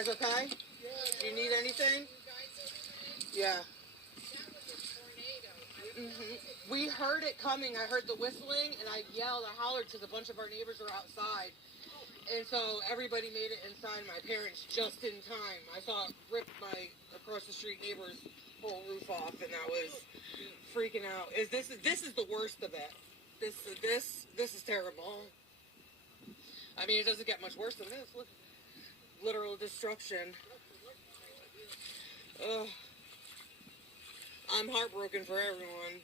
guys okay? Do you need anything? Yeah. We heard it coming. I heard the whistling, and I yelled, I hollered because a bunch of our neighbors were outside. And so everybody made it inside. My parents just in time. I saw it rip my across the street neighbor's whole roof off, and I was freaking out. This is the worst of it. This is terrible. I mean, it doesn't get much worse than this. Look, literal destruction. Ugh. I'm heartbroken for everyone.